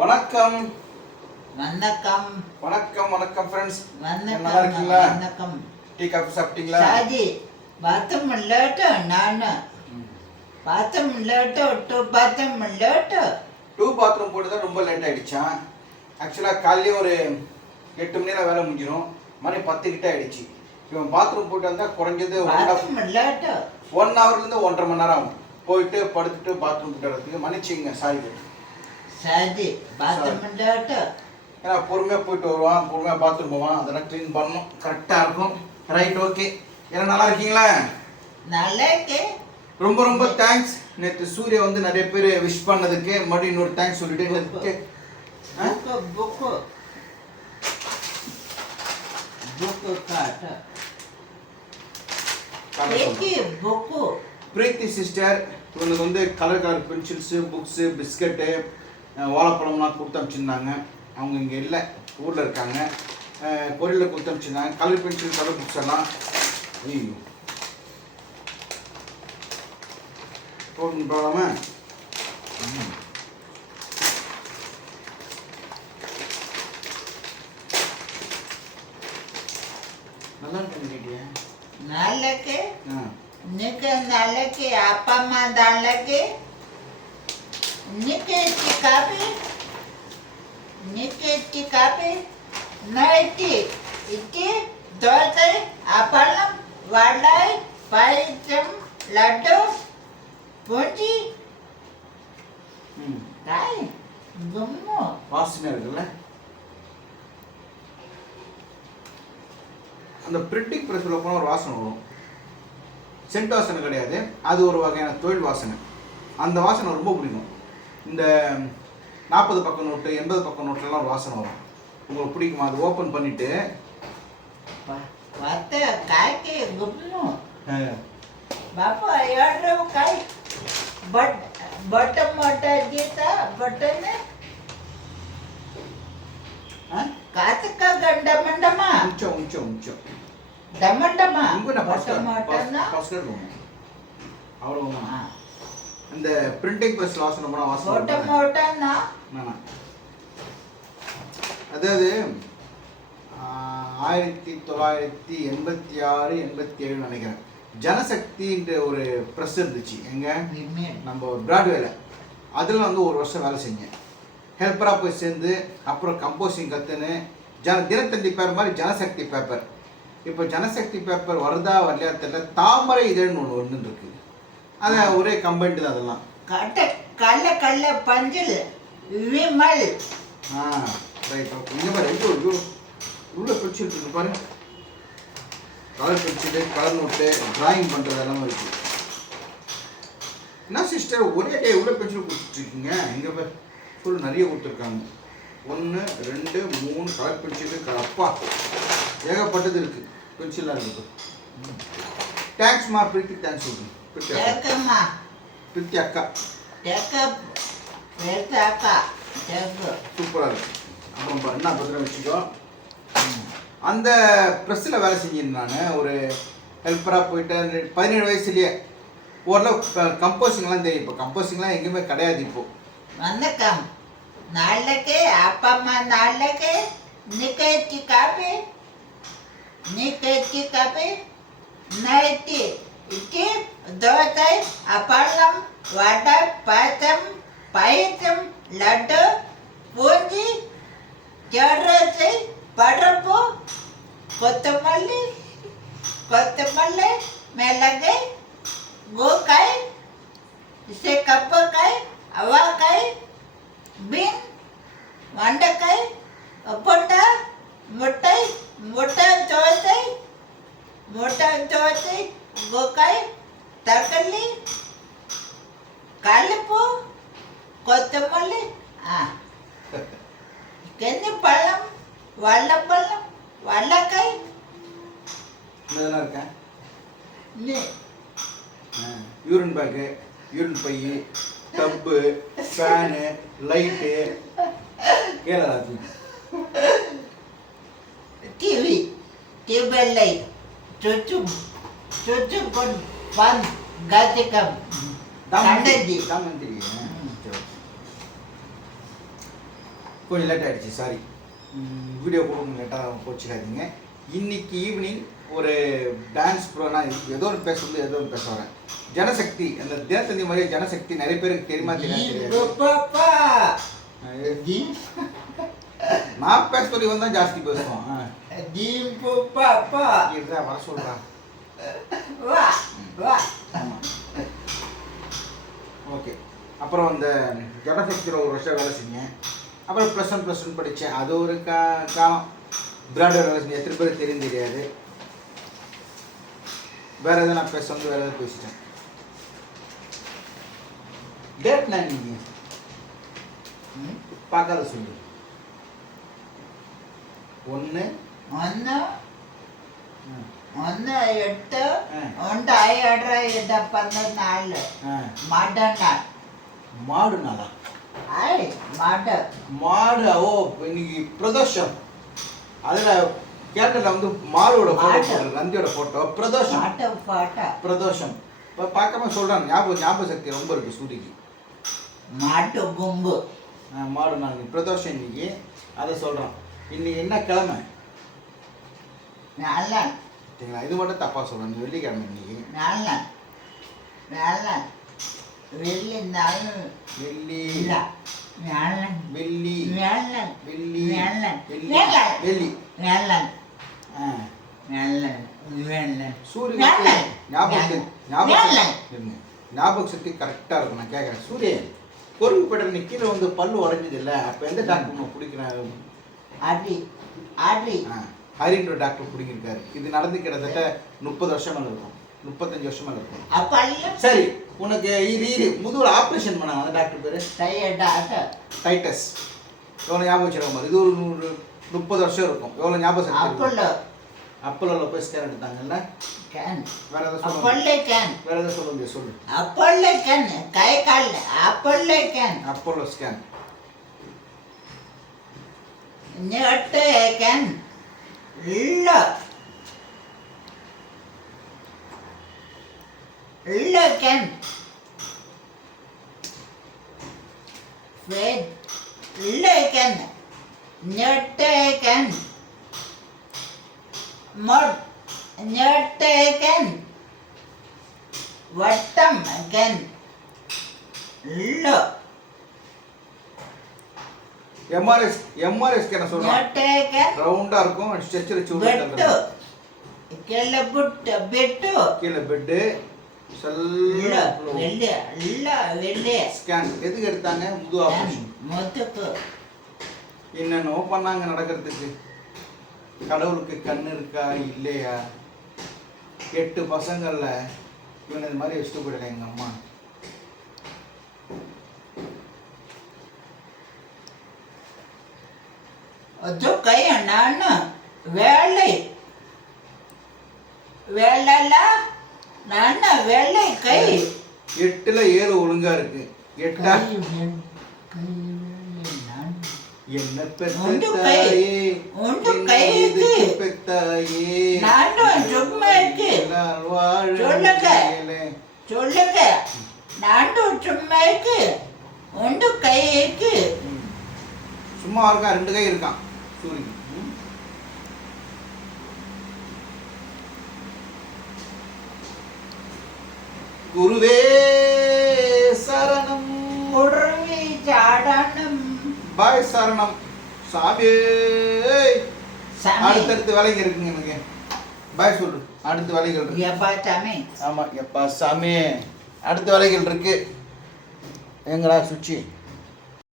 வணக்கம். வணக்கம். வணக்கம் வணக்கம் ஃப்ரெண்ட்ஸ் நல்லா வணக்கம் இருக்கீங்களா வணக்கம். டீ காஃபி சாப்பிட்டீங்களா? சாதி பாத்ரூம் லேட்டு நான். Bathroom late to bathroom late to bathroom போட்டு தான் ரொம்ப லேட் ஆயிடுச்சான் ஆக்சுவலாக காலையிலே ஒரு எட்டு மணி நேரம் வேலை முடிஞ்சிடும் மணி பத்து கிட்ட ஆயிடுச்சு. இவன் பாத்ரூம் போயிட்டு வந்தால் குறைஞ்சது ஒன் ஹவர்லேருந்து ஒன்றரை மணி நேரம் ஆகும். போயிட்டு படுத்துட்டு பாத்ரூம் போயிட்டு வரதுக்கு மன்னிச்சிங்க சாரி பாத்ரூம் லேட்டு ஏன்னா பொறுமையாக போயிட்டு வருவான் பொறுமையாக பாத்ரூம் போவான். அதெல்லாம் க்ளீன் பண்ணணும். கரெக்டாக இருக்கும் ரைட் ஓகே ஏன்னா நல்லா இருக்கீங்களா? நாளைக்கு ரொம்ப ரொம்ப தேங்க்ஸ் நேற்று சூர்யா வந்து நிறைய பேர் விஷ் பண்ணதுக்கு மறுபடியும் இன்னொரு தேங்க்ஸ் சொல்லிட்டு ஆ? புக்கு புக்கு காட்டு புக்கு பிரீத்தி சிஸ்டர் இவங்களுக்கு வந்து colour colour pencils books biscuit வாழைப்பழம்லாம் கொடுத்து அனுப்பிச்சிருந்தாங்க. அவங்க இங்கே இல்லை ஊரில் இருக்காங்க. கொரியரில் கொடுத்து அனுப்பிச்சிருந்தாங்க. கலர் பென்சில் கலர் புக்ஸ் எல்லாம் ஐயோ போகலாமா நல்லா இருக்கு கேட்டியா நாளைக்கு இன்னைக்கு நாளைக்கு அப்பா அம்மா நாளைக்கு காபி இன்னைக்கு tea coffee night idli dosa appalam vada payasam laddu Punchhi காய் கும்மு வாசனை இருக்குல்ல அந்த பிரிண்டிங் ப்ரெஸ்ஸில் போனால் ஒரு வாசனை வரும். சென்ட் வாசனை கிடையாது. அது ஒரு வகையான தொழில் வாசனை. அந்த வாசனை ரொம்ப பிடிக்கும். இந்த நாற்பது பக்க நோட்டு எண்பது பக்க நோட்டுலாம் ஒரு வாசனை வரும். உங்களுக்கு பிடிக்குமா? அது ஓப்பன் பண்ணிட்டு. बटन मोठं घेता बटन కాతక గండమండమా ఉంచో ఉంచో ఉంచో దమ్మండమా ఇంకొన బట్ట మాటనా పస్కర్ రూమ్ అవరు இந்த பிரிண்டிங் ப்ரெஸ் வாசனை போனால் வாசனை அதாவது ஆயிரத்தி தொள்ளாயிரத்தி எண்பத்தி ஆறு எண்பத்தி ஏழு நினைக்கிறேன். ஜனசக்தின்ற ஒரு ப்ரெஸ் இருந்துச்சு. எங்கே? நம்ம பிராட்வேல அதில் வந்து ஒரு வருஷம் வேலை செஞ்சேன். ஹெல்ப்பராக போய் சேர்ந்து அப்புறம் கம்போசிங் கற்றுன்னு ஜன தினத்தந்தி பேப்பர் மாதிரி ஜனசக்தி பேப்பர் இப்போ ஜனசக்தி பேப்பர் வருதா வரலையா தெரியல. தாமரை இதழ்னு ஒன்று ஒன்று இருக்குது அதான் ஒரே கம்பைண்ட் தான் அதெல்லாம். கட்ட கல்ல கல்ல பஞ்சில் விமல். ஆ ரைட் ஓகே இங்கே பாரு ஐயோ ஐயோ. உள்ளே பிடிச்சிட்டு இருக்கு பாரு. கலர் பிடிச்சிட்டு கலர் நோட்டு டிராயிங் பண்ணுறது எல்லாமே இருக்குது என்ன சிஸ்டர் ஒரே டே எவ்வளோ பென்சில் கொடுத்துட்ருக்கீங்க இங்கே பாரு. சொல்லு நிறைய கொடுத்துருக்காங்க. ஒன்று ரெண்டு மூணு கலர் பென்சில் அப்பா ஏகப்பட்டது இருக்குது பென்சிலாக இருக்குது థ్యాంక్స్ మా ప్రీతి థ్యాంక్స్ ఉంటుంది ప్రీతి அக்கா ఏకమ్మా ప్రీతి అక్క ఏక పెద్ద சூப்பராக இருக்கு. அப்புறம் என்ன பத்திரம் வச்சுக்கோ? அந்த ப்ரெஸ்ஸில் வேலை செஞ்சிருந்தேன் நான். ஒரு ஹெல்ப்பராக போயிட்டு அந்த பதினேழு வயசுலேயே. ஓரளவு கம்போசிங்லாம் தெரியும். இப்போ கம்போசிங்லாம் எங்கேயுமே கிடையாது இப்போது வணக்கம். நாளைக்கு அப்பா அம்மா நாளைக்கு நிக்கைக்கு காப்பி. நிக்கைக்கு காப்பி. नयति इति दोसै अपल्लं वड पचं पयचं लड्डु பூஞ்சி ஜட்ரஸை படப்பு கொத்தமல்லி கொத்தமல்லி மிளகு கோக்காய் இசை கப்பக்காய் அவாக்காய் பீன் வண்டக்காய் அப்போ வல்லக்கை. இதெல்லாம் இருக்கா? இல்லையே யூரின் பேக்கு யூரின் பை டப்பு ஃபேனு லைட்டு கேளா டிவி டியூபெல் லைட் சுற்றும் சுற்றும் கொண்டு பன் காத்திக்கம் தண்டந்தி தமந்திரி கொஞ்சம் லேட் ஆயிடுச்சு சாரி வீடியோ கொடுக்க லேட்டாக போச்சுக்காதீங்க. இன்னைக்கு ஈவினிங் ஒரு டான்ஸ் ப்ரோ நான் ஏதோ ஒரு பேசுறது ஏதோ ஒரு பேச வரேன். ஜனசக்தி அந்த தினத்தந்தி மாதிரி ஜனசக்தி நிறைய பேருக்கு தெரியுமா தெரியாது நான் பேச சொல்லி வந்தா ஜாஸ்தி பேசுவோம் வர வா ஓகே. அப்புறம் அந்த ஜனசக்தியில் ஒரு வருஷம் வேலை செஞ்சேன். அப்புறம் ப்ளஸ் ஒன் ப்ளஸ் ஒன் படித்தேன் அது ஒரு கா காலம் பிராண்டட் வேலை செஞ்சேன் எத்தனை பேர் தெரியும் தெரியாது வேற எதாவது நான் பேச வந்து வேற எதாவது பேசிட்டேன் டேட் நான் நீங்க ம்? பார்க்காத சொல்லு ஒன்று ഒന്ന് ഒന്ന് എട്ട് ആ. ഉണ്ട് ഏഴര ഇത് പന്ത്രണ്ടാല് മടന மாடு. ஓ இன்னைக்கு பிரதோஷம். அதில் கேட்டல வந்து மாடோட போட்டோ நந்தியோட போட்டோ பிரதோஷம். பிரதோஷம். இப்போ பார்க்காம சொல்கிறாங்க ஞாபகம் ஞாபக சக்தி ரொம்ப இருக்குது சூரியக்கு மாட்டு பொம்பு மாடு நாங்கள் பிரதோஷம் இன்னைக்கு. அதை சொல்கிறோம் இன்னைக்கு என்ன கிழமை? நல்லா சரிங்களா இது மட்டும் தப்பாக சொல்கிறேன் வெள்ளிக்கிழமை இன்னைக்கு. நல்லா நல்லா നല്ല വെള്ളി നല്ല வெள்ளி ഇല്ല നല്ല வெள்ளி നല്ല வெள்ளி நல்ல. வெள்ளி நல்ல. வெள்ளி നല്ല ஆ നല്ല വെള്ള சூரியன் நல்ல. ஞாபகம் நல்ல. ஞாபகம் நல்ல. இருங்க. ஞாபக சக்தி கரெக்டாக இருக்கும் நான் கேட்குறேன் சூரியன் பொறுப்பு பெற்ற நீ கீழே வந்து பல்லு உடஞ்சது இல்லை அப்போ எந்த டாக்டர் உன்னை பிடிக்கிறாரு അടി അടി ஆ, ஹரின்ற டாக்டர் பிடிங்கிருக்காரு இது நடந்து கிட்டத்தட்ட முப்பது வருஷம் மேலே இருக்கும் முப்பத்தஞ்சு வருஷமா இருக்கும் அப்ப அல்ல சரி உனக்கு இது இது முதுகுல ஆப்ரேஷன் பண்ணாங்க. அந்த டாக்டர் பேரு? டைட்டஸ் எவ்வளோ ஞாபகம் வச்சுருக்க மாதிரி இது ஒரு நூறு முப்பது வருஷம் இருக்கும். எவ்வளோ ஞாபகம் அப்பல்லோ அப்பல்லோவில் போய் ஸ்கேன் எடுத்தாங்கல்ல? கேன் வேற ஏதாவது அப்பல்லே கேன் வேற ஏதாவது சொல்ல முடியும்? சொல்லு. அப்பல்லே கேன் கை காலில். அப்பல்லே கேன் அப்பல்லோ ஸ்கேன் கேன் இல்லை. Look him. Fred, look. Not taken. Mud, not taken. Vatam again. Look. MRS MRS என்ன சொல்றாங்க ரவுண்டா இருக்கும் ஸ்ட்ரெச்சர் சூடு கீழே புட்டு பெட்டு கீழே பெட்டு ಇಲ್ಲ செல்ல வெள்ளி இல்ல வெள்ளி ஸ்கேன் எதுக்கு எடுத்தாங்க முது ஆப்ரேஷன் மொத்துக்கு என்னென்னவோ பண்ணாங்க நடக்கிறதுக்கு கடவுளுக்கு கண்ணு இருக்கா இல்லையா எட்டு பசங்கள்ல இவனை இது மாதிரி வச்சுட்டு போயிடல எங்க அம்மா ಅದು ಕೈ ನಾನು வேலை வேலைல நான் வேலை கை எட்டுல ஏழு ஒழுங்கா இருக்கு எட்டா நான் என்ன. பெத்தாயே உண்டு கைக்கு. பெத்தாயே நானும் சும்மா இருக்கு. என்னால் வாழ சொல்லுங்க. முடியல. சொல்லுங்க நானும் சும்மாக்கு உண்டு கைக்கு. சும்மா இருக்கா ரெண்டு கை இருக்கான் சூரியன் குருவே சரணம். உடவி சாடனம் பாய் சரணம். சாமியே. சாமி. அடுத்தடுத்து வேலைங்க இருக்குங்க எனக்கு. பாய் சொல்லு. அடுத்த வேலைகள் இருக்கு. எப்பா சாமி? ஆமா எப்பா சாமி. அடுத்த வேலைகள் இருக்கு. எங்கடா சுச்சி?